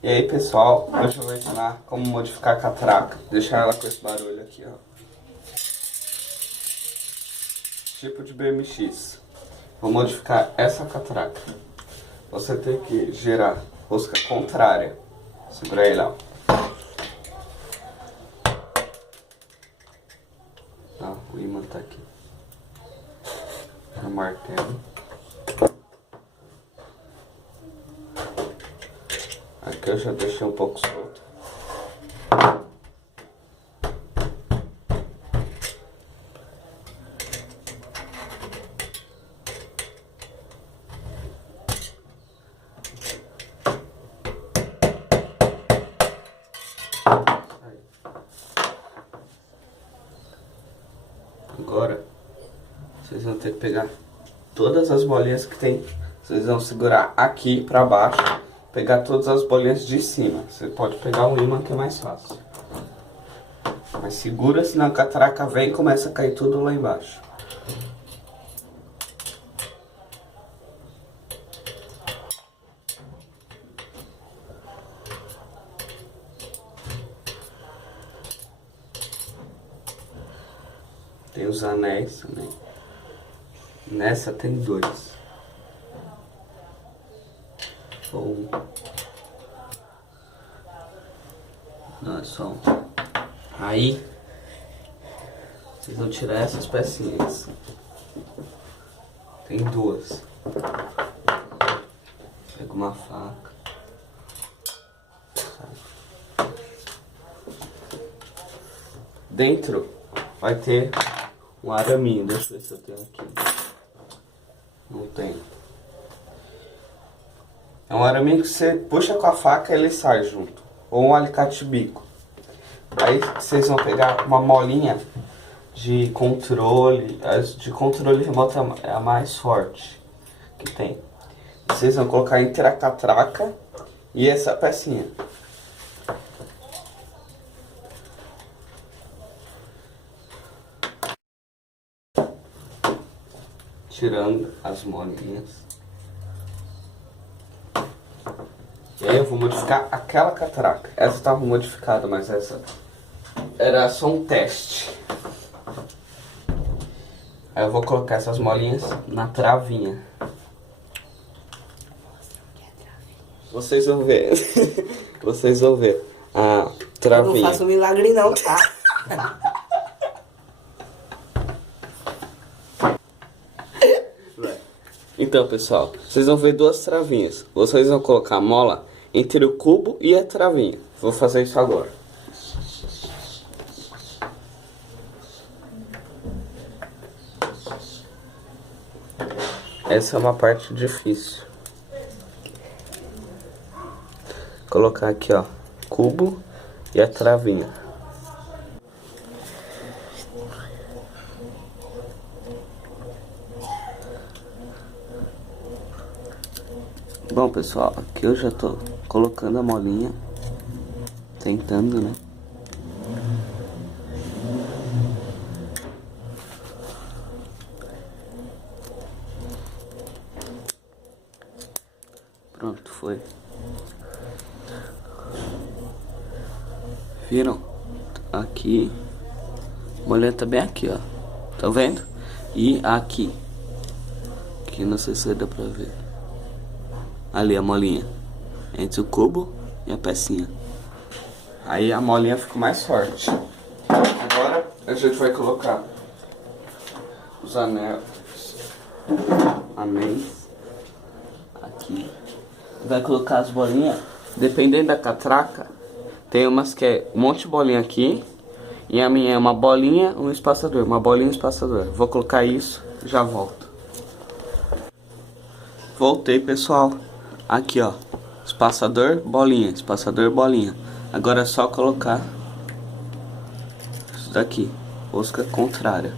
E aí pessoal, hoje eu vou ensinar como modificar a catraca. Deixar ela com esse barulho aqui, ó. Tipo de BMX. Vou modificar essa catraca. Você tem que girar rosca contrária. Segura aí, ó. Tá, o ímã tá aqui. O martelo. Aqui eu já deixei um pouco solto. Agora, vocês vão ter que pegar todas as bolinhas que tem. Vocês vão segurar aqui pra baixo, pegar todas as bolinhas de cima. Você pode pegar um ímã que é mais fácil. Mas segura, senão a catraca vem e começa a cair tudo lá embaixo. Tem os anéis também. Nessa tem dois. Um. Não, é só um. Aí, vocês vão tirar essas pecinhas. Tem duas. Pega uma faca. Dentro vai ter um araminho. Deixa eu ver se eu tenho aqui. Não tem. É um araminho que você puxa com a faca e ele sai junto. Ou um alicate bico. Aí vocês vão pegar uma molinha de controle. As de controle remoto é a mais forte que tem. Vocês vão colocar entre a catraca e essa pecinha. Tirando as molinhas. E aí eu vou modificar aquela catraca. Essa estava modificada, mas essa era só um teste. Aí eu vou colocar essas molinhas na travinha. Vocês vão ver. Vocês vão ver a travinha. Eu não faço milagre não, tá? Então, pessoal, vocês vão ver duas travinhas. Vocês vão colocar a mola entre o cubo e a travinha. Vou fazer isso agora. Essa é uma parte difícil. Colocar aqui, ó, cubo e a travinha. Bom, pessoal, aqui eu já tô colocando a molinha, tentando, né? Pronto, foi. Viram? Aqui. A molinha tá bem aqui, ó. Tá vendo? E aqui. Aqui não sei se dá pra ver. Ali a molinha. Entre o cubo e a pecinha. Aí a molinha fica mais forte. Agora a gente vai colocar os anéis. Anéis. Aqui. Vai colocar as bolinhas. Dependendo da catraca, tem umas que é um monte de bolinha aqui. E a minha é uma bolinha, um espaçador. Uma bolinha e um espaçador. Vou colocar isso e já volto. Voltei, pessoal. Aqui, ó. Espaçador, bolinha. Espaçador, bolinha. Agora é só colocar isso daqui. Rosca contrária.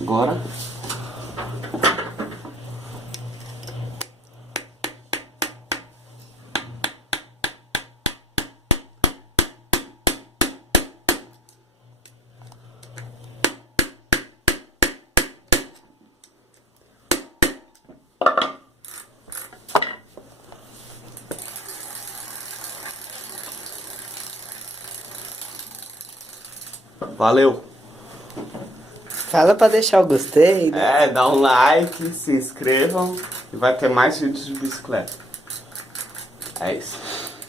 Agora Valeu! Fala pra deixar o gostei, né? Dá um like, se inscrevam e vai ter mais vídeos de bicicleta. É isso.